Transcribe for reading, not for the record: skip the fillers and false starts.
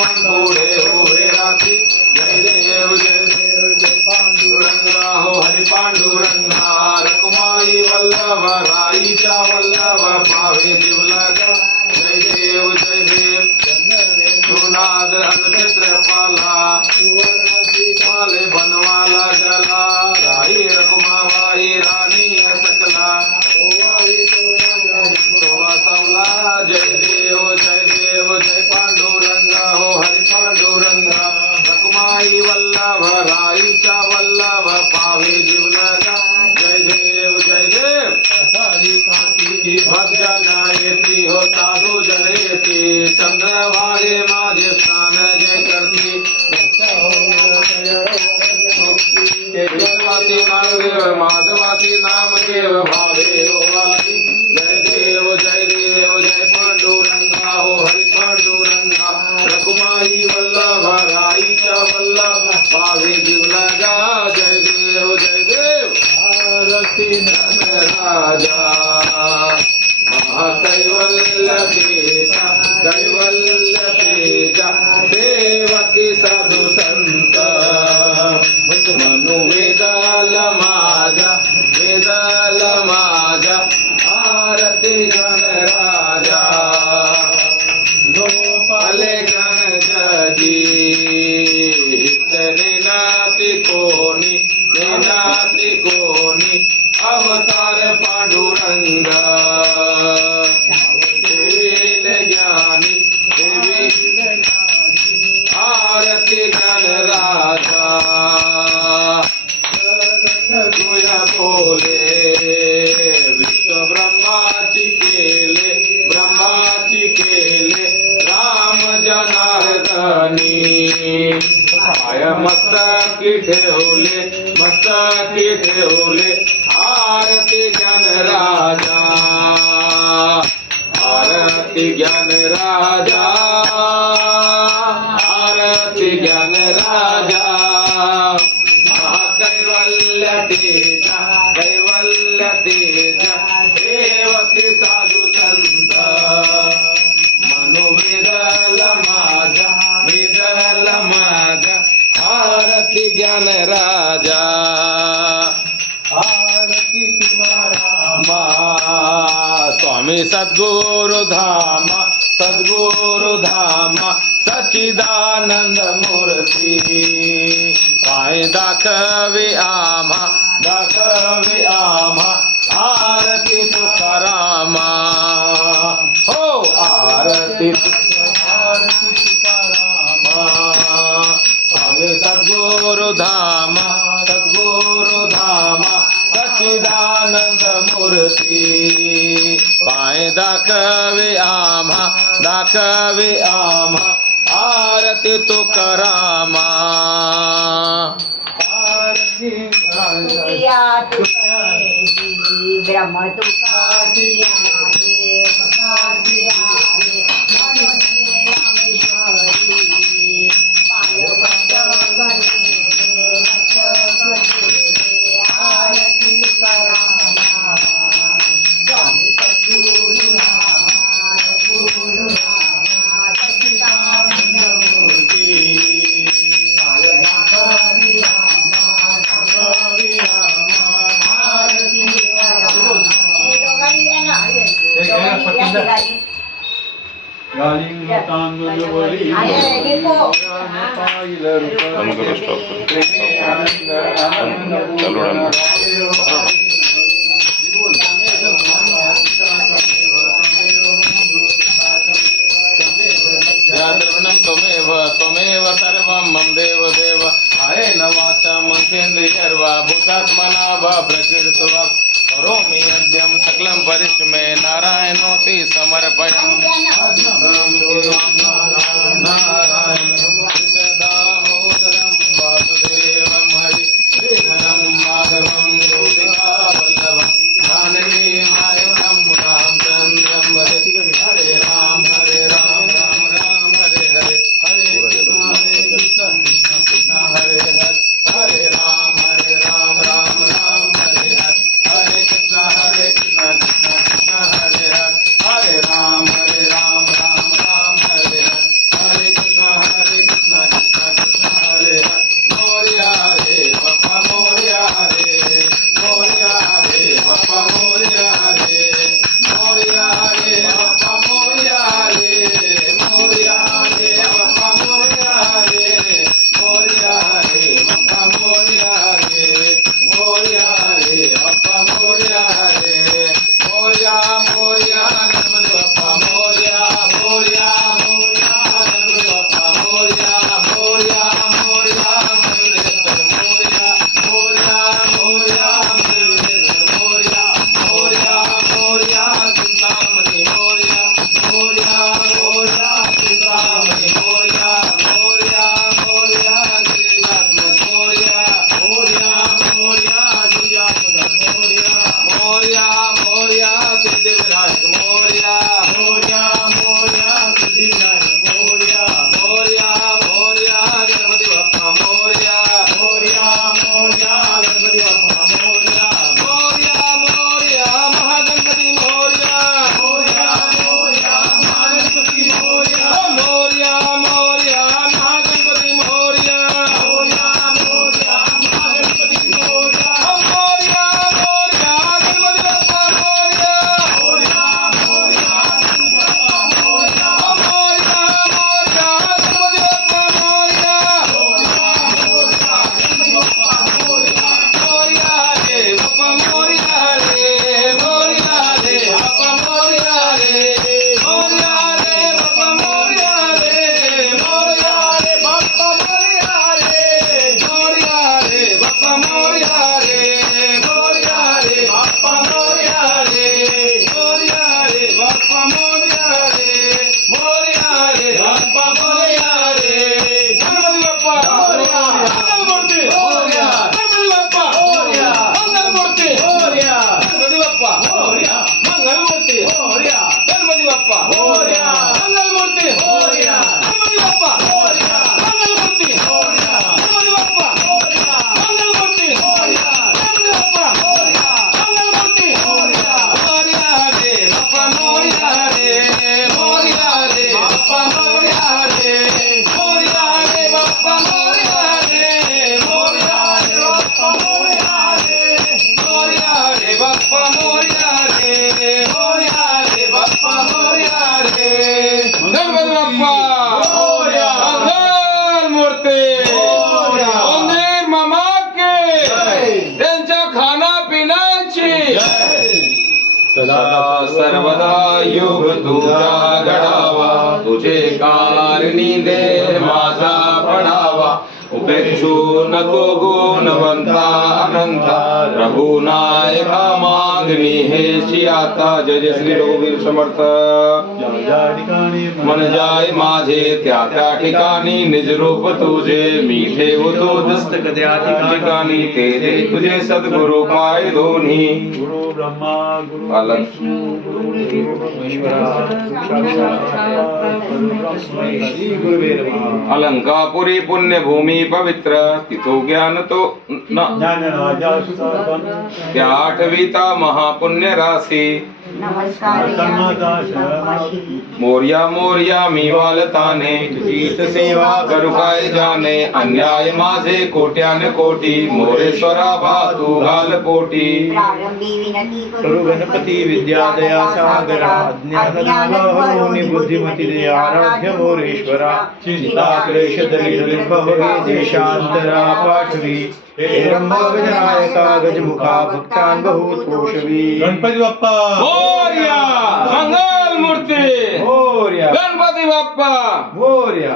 हनुमान पुढे उभे राहती जय देव जय देव जय पांडुरंगा हो हरी पांडुरंगा रखुमाई वल्लभ राईच्या वल्लभ पावे जीवलगा जय देव जय देव सुनाद अनुक्षेत्रपाला सुवर्णदीपाले बनवाला गला राई रखुमाबाई राणी सकला वासवला जय देव जय पांडुरंगा हो हरी पांडुरंगा रखुमाई वल्लभ राईच्या वल्लभ पावे जीवलगा जय देव जय देव भक्तांना येती हो साधू जन येती चंद्रभागे माझे स्नान जे करती विश्वासी नामदेव माधवासी नामदेव भावे हो वासी जय देव जय पांडुरंगा हो हरी पांडुरंगा रखुमाई वल्लभ राईच्या वल्लभ पावे जीवलगा जय देव आरती नम राजा महाकैवल्य तेजा सेवकी साधू संत मनु वेदाल माझा आरती गण राजा गोपाले गण जगी नेनाती कोणी अवतार पांडुरंग ज्ञानी आरती गण राजा तुया बोले विश्व ब्रह्माची केले राम जनार्दनी पाय मस्तकी ठेवले आरती ज्ञान राजा आरती ज्ञान राजा महाकैवल्य तेजा सेवती साधू संत मनुवेदल माझा आरती ज्ञान राजा आरती तुकारामा स्वामी सद्गुरु धामा सच्चिदानंद मूर्ती पाय दाखवे आम्हा आरती तुकारामा हो आरती तुकारामा स्वामी सद्गुरु धामा सच्चिदानंद मूर्ती पाय दाखवे आम्हा आरती तुकारामा ब्रह्म त्वमेव सर्वं मम देव आयेन वाचा मनसेन्द्रियर्वा भूतात्मना वा प्रकृतिर्वा करोमि यद्यं सकलं परिश्रमे नारायणोति समर्पयामि नारायण दामोदरं वासुदेवं हरि श्रीधरं माधवं गोपिकावल्लभं जानकी नायकं रामचन्द्रं हरे राम हरे राम राम राम हरे हरे हरे कृष्ण हरे हरे हरे राम राम राम हरे हरे हरे कृष्ण कृष्ण कृष्ण हरे हरे हरे राम राम राम हरे हरे सदा सर्वदा योग तुझा घडावा तुझे कारणी दे माझा पडावा उपेक्षू नको गुणवंता अनंता रघुनायका मागणी हेची आता जय जय श्री रघुवीर समर्थ मन जाय माझे त्या त्या ठिकाणी निज रूप तुझे मी ठेवतो दस्तक त्या ठिकाणी ते दे तुझे सद्गुरु पाय दोन्ही गुरु ब्रह्मा गुरु विष्णू गुरु अलंकापुरी पुण्यभूमी पवित्र तिथो ज्ञान तो त्या आठविता महापुण्य राशी मोर्या मोर्या मी वालताने तुझीच सेवा करू काय जाणे अन्याय माझे कोट्यान कोटी मोरेश्वरा भातू घाल पोटी करू गणपती विद्या दया सागरा ज्ञान बुद्धिमती दे आराध्य मोरेश्वरा चिंता क्लेश दरिद्र भवे देशांतरा पाठवी हे रंभगजनायका गजमुखा भक्तान बहुत पोषवी गणपती बाप्पा मोर्या मंगल मूर्ती मोरया गणपती बाप्पा मोरया